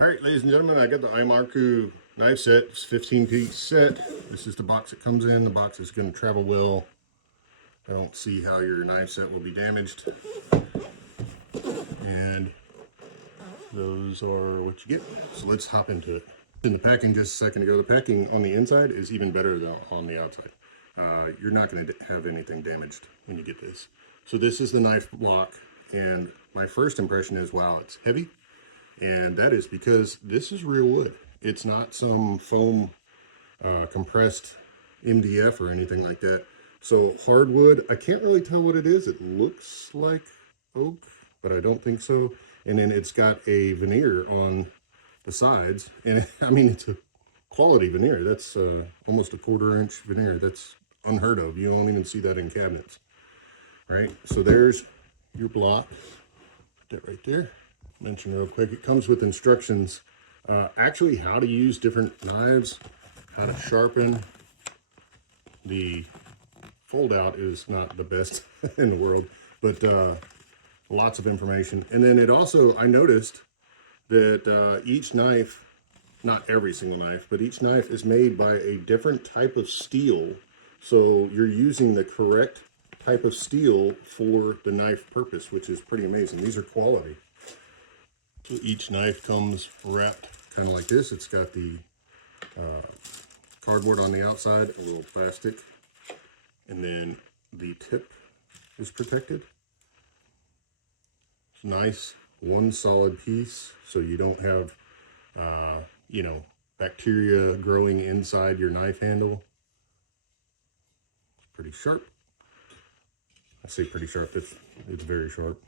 All right, ladies and gentlemen, I got the imarku knife set. It's a 15-piece set. This is the box it comes in. The box is going to travel well. I don't see how your knife set will be damaged. And those are what you get. So let's hop into it. In the packing just a second ago, the packing on the inside is even better than on the outside. You're not going to have anything damaged when you get this. So this is the knife block, and my first impression is, wow, it's heavy. And that is because this is real wood. It's not some foam compressed MDF or anything like that. So hardwood, I can't really tell what it is. It looks like oak, but I don't think so. And then it's got a veneer on the sides. And I mean, it's a quality veneer. That's almost a 1/4 inch veneer. That's unheard of. You don't even see that in cabinets, right? So there's your block. Put that right there. Mention real quick, it comes with instructions actually how to use different knives, how to sharpen. The fold out is not the best in the world, but lots of information. And then it also, I noticed that each knife, not every single knife, but each knife is made by a different type of steel, so you're using the correct type of steel for the knife purpose, which is pretty amazing. These are quality. So each knife comes wrapped kind of like this. It's got the cardboard on the outside, a little plastic, and then the tip is protected. It's nice, one solid piece, so you don't have, you know, bacteria growing inside your knife handle. It's pretty sharp. I say pretty sharp, it's very sharp.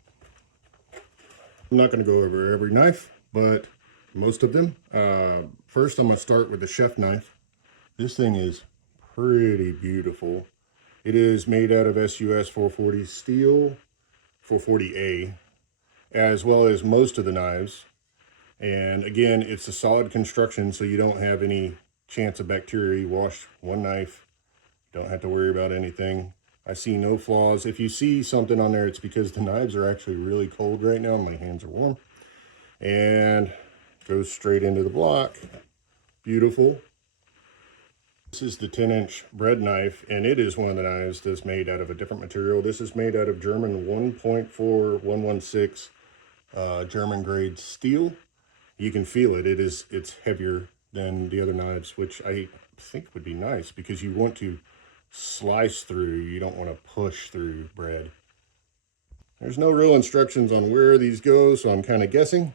I'm not going to go over every knife, but most of them. First, I'm going to start with the chef knife. This thing is pretty beautiful. It is made out of SUS 440 steel, 440A, as well as most of the knives. And again, it's a solid construction, so you don't have any chance of bacteria. You wash one knife, don't have to worry about anything. I see no flaws. If you see something on there, it's because the knives are actually really cold right now. My hands are warm. And goes straight into the block. Beautiful. This is the 10-inch bread knife, and it is one of the knives that's made out of a different material. This is made out of German 1.4116 German grade steel. You can feel it. It's heavier than the other knives, which I think would be nice because you want to slice through, you don't want to push through bread. There's no real instructions on where these go, so I'm kind of guessing.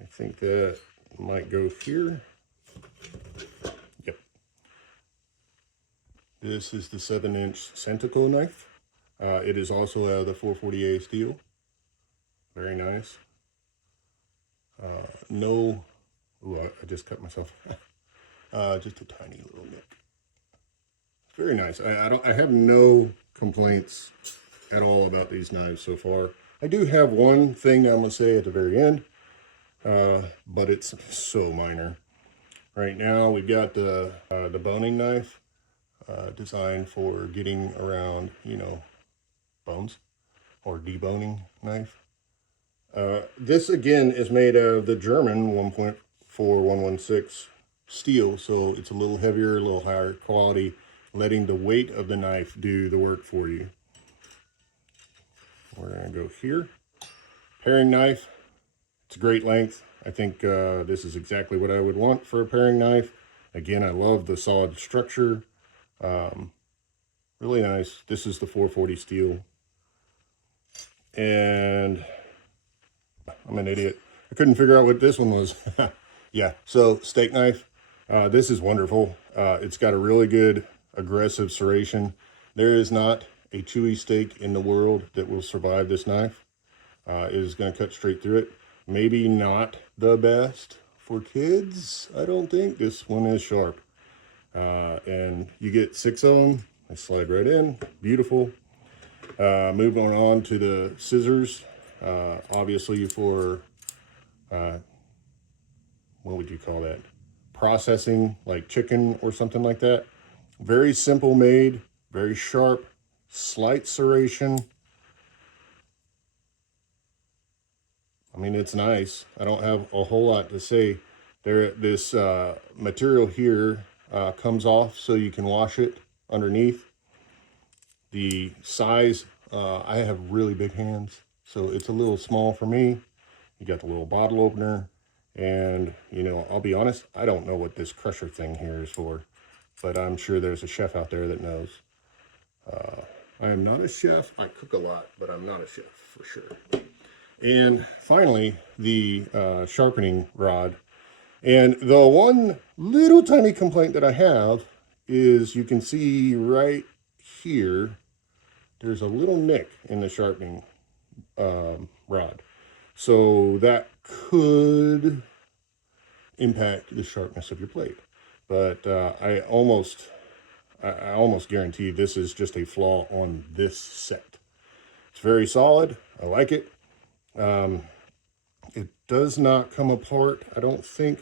I think that might go here. Yep. This is the 7-inch Centico knife. It is also out of the 440A steel. Very nice. No, ooh, I just cut myself. Just a tiny little nick. Very nice. I have no complaints at all about these knives so far. I do have one thing I'm gonna say at the very end, but it's so minor. Right now we've got the boning knife, designed for getting around, you know, bones, or deboning knife. This again is made of the German 1.4116 steel, so it's a little heavier, a little higher quality, letting the weight of the knife do the work for you. We're going to go here. Paring knife. It's a great length. I think this is exactly what I would want for a paring knife. Again, I love the solid structure. Really nice. This is the 440 steel. And I'm an idiot. I couldn't figure out what this one was. Yeah, so steak knife. This is wonderful. It's got a really good aggressive serration. There is not a chewy steak in the world that will survive this knife. It is going to cut straight through it. Maybe not the best for kids, I don't think. This one is sharp. And you get 6 of them. They slide right in. Beautiful. Moving on to the scissors. Obviously for, what would you call that? Processing, like chicken or something like that. Very simple made, very sharp, slight serration. mean, it's nice. I don't have a whole lot to say. This material here comes off so you can wash it underneath. The size, I have really big hands, so it's a little small for me. You got the little bottle opener, and you know, I'll be honest, I don't know what this crusher thing here is for, but I'm sure there's a chef out there that knows. I am not a chef. I cook a lot, but I'm not a chef for sure. And finally, the sharpening rod. And the one little tiny complaint that I have is you can see right here, there's a little nick in the sharpening rod. So that could impact the sharpness of your blade. But I almost guarantee this is just a flaw on this set. It's very solid. I like it. It does not come apart, I don't think.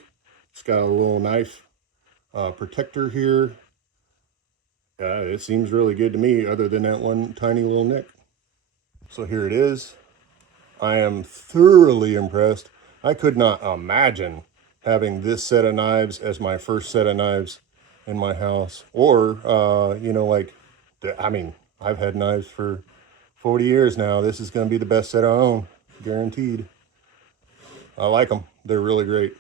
It's got a little knife protector here. It seems really good to me, other than that one tiny little nick. So here it is. I am thoroughly impressed. I could not imagine having this set of knives as my first set of knives in my house. Or, you know, like, I mean, I've had knives for 40 years now. This is going to be the best set I own, guaranteed. I like them. They're really great.